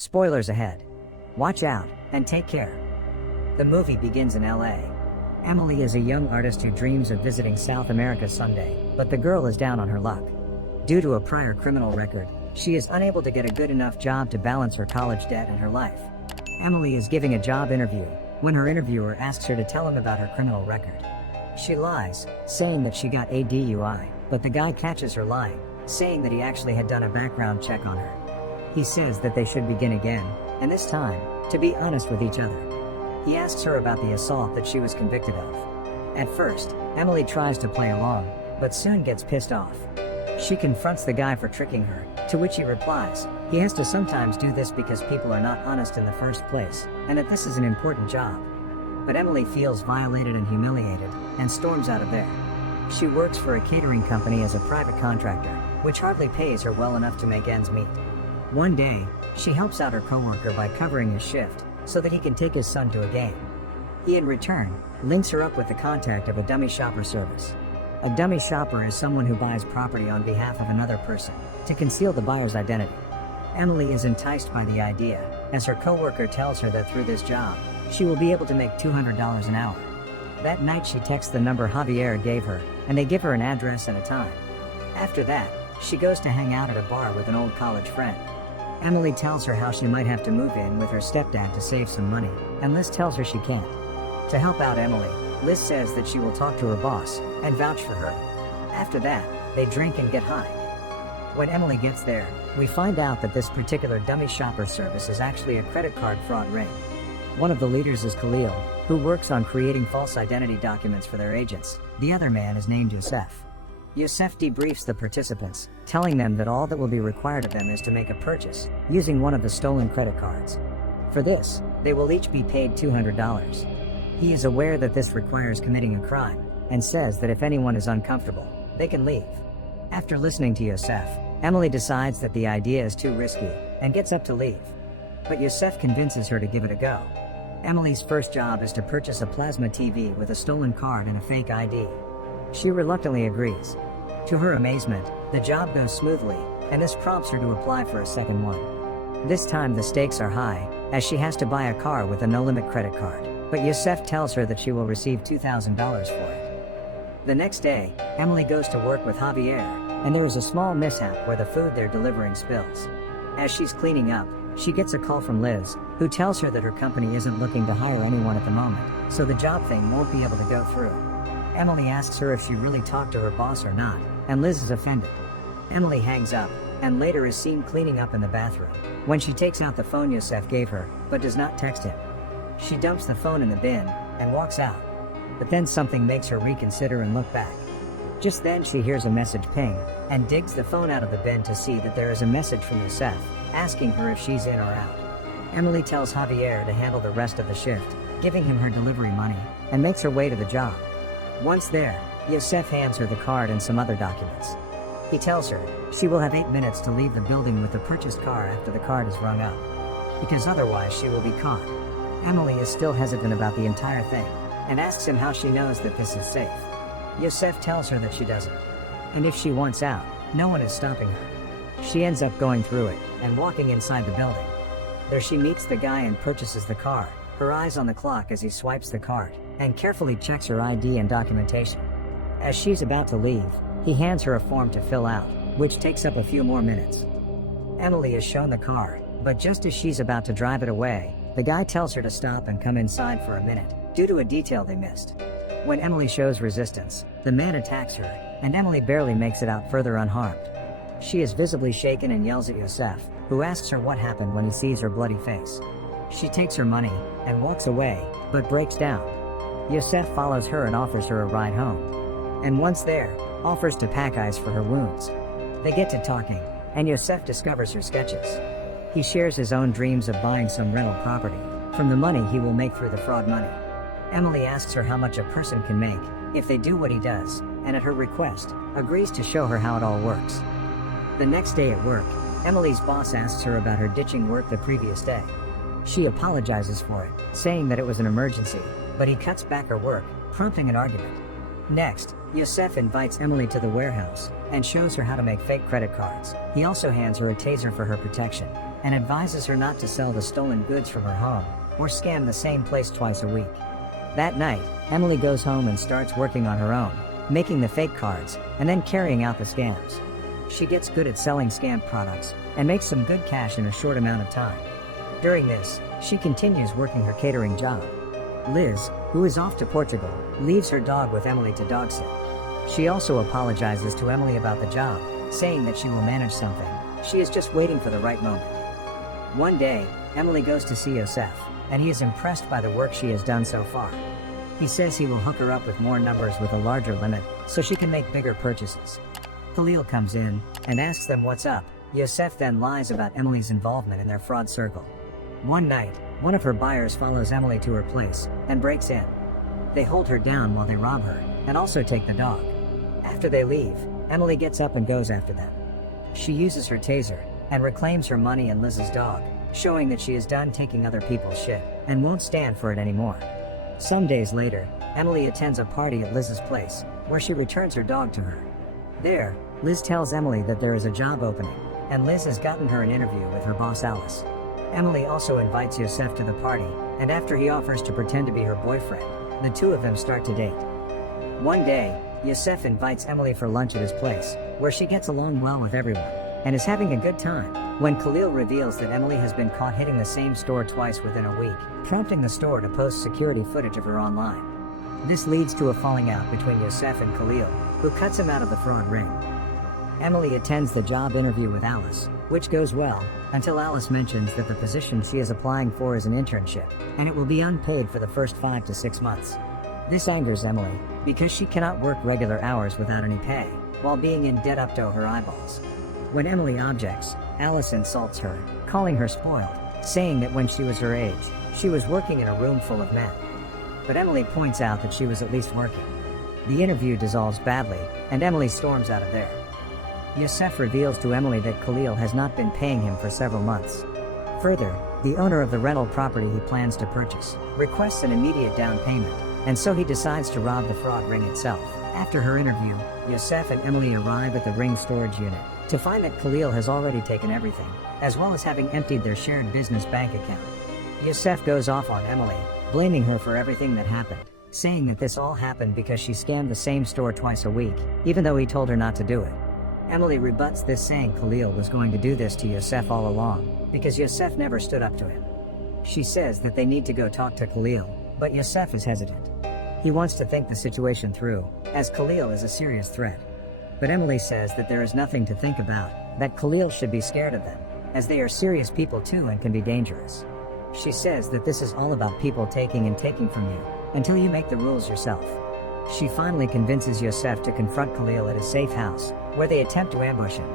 Spoilers ahead. Watch out, and take care. The movie begins in LA. Emily is a young artist who dreams of visiting South America someday, but the girl is down on her luck. Due to a prior criminal record, she is unable to get a good enough job to balance her college debt and her life. Emily is giving a job interview when her interviewer asks her to tell him about her criminal record. She lies, saying that she got a DUI, but the guy catches her lying, saying that he actually had done a background check on her. He says that they should begin again, and this time, to be honest with each other. He asks her about the assault that she was convicted of. At first, Emily tries to play along, but soon gets pissed off. She confronts the guy for tricking her, to which he replies, he has to sometimes do this because people are not honest in the first place, and that this is an important job. But Emily feels violated and humiliated, and storms out of there. She works for a catering company as a private contractor, which hardly pays her well enough to make ends meet. One day, she helps out her coworker by covering his shift, so that he can take his son to a game. He in return, links her up with the contact of a dummy shopper service. A dummy shopper is someone who buys property on behalf of another person, to conceal the buyer's identity. Emily is enticed by the idea, as her coworker tells her that through this job, she will be able to make $200 an hour. That night she texts the number Javier gave her, and they give her an address and a time. After that, she goes to hang out at a bar with an old college friend. Emily tells her how she might have to move in with her stepdad to save some money, and Liz tells her she can't. To help out Emily, Liz says that she will talk to her boss, and vouch for her. After that, they drink and get high. When Emily gets there, we find out that this particular dummy shopper service is actually a credit card fraud ring. One of the leaders is Khalil, who works on creating false identity documents for their agents. The other man is named Yosef. Yosef debriefs the participants, telling them that all that will be required of them is to make a purchase, using one of the stolen credit cards. For this, they will each be paid $200. He is aware that this requires committing a crime, and says that if anyone is uncomfortable, they can leave. After listening to Yosef, Emily decides that the idea is too risky, and gets up to leave. But Yosef convinces her to give it a go. Emily's first job is to purchase a plasma TV with a stolen card and a fake ID. She reluctantly agrees. To her amazement, the job goes smoothly, and this prompts her to apply for a second one. This time the stakes are high, as she has to buy a car with a no-limit credit card, but Yosef tells her that she will receive $2,000 for it. The next day, Emily goes to work with Javier, and there is a small mishap where the food they're delivering spills. As she's cleaning up, she gets a call from Liz, who tells her that her company isn't looking to hire anyone at the moment, so the job thing won't be able to go through. Emily asks her if she really talked to her boss or not, and Liz is offended. Emily hangs up, and later is seen cleaning up in the bathroom, when she takes out the phone Yosef gave her, but does not text him. She dumps the phone in the bin, and walks out. But then something makes her reconsider and look back. Just then she hears a message ping, and digs the phone out of the bin to see that there is a message from Yosef, asking her if she's in or out. Emily tells Javier to handle the rest of the shift, giving him her delivery money, and makes her way to the job. Once there, Yosef hands her the card and some other documents. He tells her she will have 8 minutes to leave the building with the purchased car after the card is rung up, because otherwise she will be caught. Emily is still hesitant about the entire thing, and asks him how she knows that this is safe. Yosef tells her that she doesn't, and if she wants out, no one is stopping her. She ends up going through it, and walking inside the building. There she meets the guy and purchases the car, her eyes on the clock as he swipes the card, and carefully checks her ID and documentation. As she's about to leave, he hands her a form to fill out, which takes up a few more minutes. Emily is shown the car, but just as she's about to drive it away, the guy tells her to stop and come inside for a minute, due to a detail they missed. When Emily shows resistance, the man attacks her, and Emily barely makes it out further unharmed. She is visibly shaken and yells at Yosef, who asks her what happened when he sees her bloody face. She takes her money, and walks away, but breaks down. Yosef follows her and offers her a ride home. And once there, offers to pack ice for her wounds. They get to talking, and Yosef discovers her sketches. He shares his own dreams of buying some rental property, from the money he will make through the fraud money. Emily asks her how much a person can make, if they do what he does, and at her request, agrees to show her how it all works. The next day at work, Emily's boss asks her about her ditching work the previous day. She apologizes for it, saying that it was an emergency, but he cuts back her work, prompting an argument. Next, Yosef invites Emily to the warehouse and shows her how to make fake credit cards. He also hands her a taser for her protection, and advises her not to sell the stolen goods from her home, or scam the same place twice a week. That night, Emily goes home and starts working on her own, making the fake cards, and then carrying out the scams. She gets good at selling scam products, and makes some good cash in a short amount of time. During this, she continues working her catering job. Liz, who is off to Portugal, leaves her dog with Emily to dog sit. She also apologizes to Emily about the job, saying that she will manage something. She is just waiting for the right moment. One day, Emily goes to see Yosef, and he is impressed by the work she has done so far. He says he will hook her up with more numbers with a larger limit, so she can make bigger purchases. Khalil comes in, and asks them what's up. Yosef then lies about Emily's involvement in their fraud circle. One night, one of her buyers follows Emily to her place, and breaks in. They hold her down while they rob her, and also take the dog. After they leave, Emily gets up and goes after them. She uses her taser, and reclaims her money and Liz's dog, showing that she is done taking other people's shit, and won't stand for it anymore. Some days later, Emily attends a party at Liz's place, where she returns her dog to her. There, Liz tells Emily that there is a job opening, and Liz has gotten her an interview with her boss Alice. Emily also invites Yosef to the party, and after he offers to pretend to be her boyfriend, the two of them start to date. One day, Yosef invites Emily for lunch at his place, where she gets along well with everyone, and is having a good time, when Khalil reveals that Emily has been caught hitting the same store twice within a week, prompting the store to post security footage of her online. This leads to a falling out between Yosef and Khalil, who cuts him out of the fraud ring. Emily attends the job interview with Alice, which goes well, until Alice mentions that the position she is applying for is an internship, and it will be unpaid for the first 5 to 6 months. This angers Emily, because she cannot work regular hours without any pay, while being in debt up to her eyeballs. When Emily objects, Alice insults her, calling her spoiled, saying that when she was her age, she was working in a room full of men. But Emily points out that she was at least working. The interview dissolves badly, and Emily storms out of there. Yosef reveals to Emily that Khalil has not been paying him for several months. Further, the owner of the rental property he plans to purchase requests an immediate down payment, and so he decides to rob the fraud ring itself. After her interview, Yosef and Emily arrive at the ring storage unit to find that Khalil has already taken everything, as well as having emptied their shared business bank account. Yosef goes off on Emily, blaming her for everything that happened, saying that this all happened because she scammed the same store twice a week, even though he told her not to do it. Emily rebuts this, saying Khalil was going to do this to Yosef all along, because Yosef never stood up to him. She says that they need to go talk to Khalil, but Yosef is hesitant. He wants to think the situation through, as Khalil is a serious threat. But Emily says that there is nothing to think about, that Khalil should be scared of them, as they are serious people too and can be dangerous. She says that this is all about people taking and taking from you, until you make the rules yourself. She finally convinces Yosef to confront Khalil at his safe house, where they attempt to ambush him.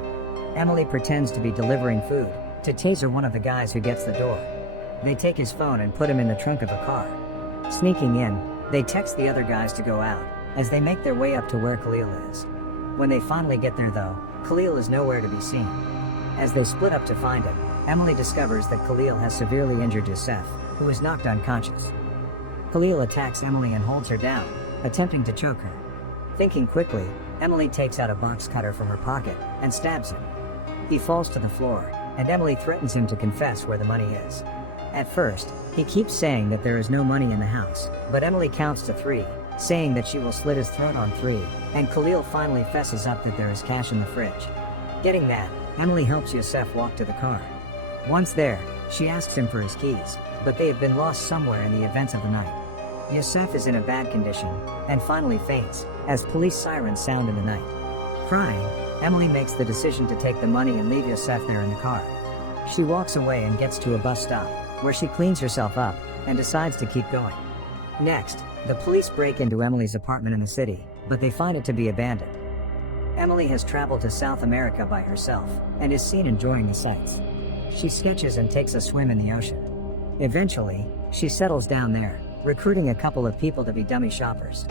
Emily pretends to be delivering food, to taser one of the guys who gets the door. They take his phone and put him in the trunk of a car. Sneaking in, they text the other guys to go out, as they make their way up to where Khalil is. When they finally get there though, Khalil is nowhere to be seen. As they split up to find him, Emily discovers that Khalil has severely injured Yosef, who is knocked unconscious. Khalil attacks Emily and holds her down, attempting to choke her. Thinking quickly, Emily takes out a box cutter from her pocket and stabs him. He falls to the floor, and Emily threatens him to confess where the money is. At first, he keeps saying that there is no money in the house, but Emily counts to 3, saying that she will slit his throat on 3, and Khalil finally fesses up that there is cash in the fridge. Getting that, Emily helps Yosef walk to the car. Once there, she asks him for his keys, but they have been lost somewhere in the events of the night. Yosef is in a bad condition, and finally faints, as police sirens sound in the night. Crying, Emily makes the decision to take the money and leave Yosef there in the car. She walks away and gets to a bus stop, where she cleans herself up, and decides to keep going. Next, the police break into Emily's apartment in the city, but they find it to be abandoned. Emily has traveled to South America by herself, and is seen enjoying the sights. She sketches and takes a swim in the ocean. Eventually, she settles down there, recruiting a couple of people to be dummy shoppers.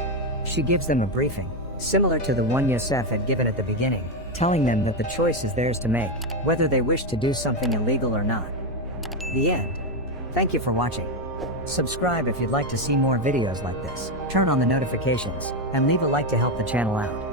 She gives them a briefing, similar to the one Yosef had given at the beginning, telling them that the choice is theirs to make, whether they wish to do something illegal or not. The end. Thank you for watching. Subscribe if you'd like to see more videos like this, turn on the notifications, and leave a like to help the channel out.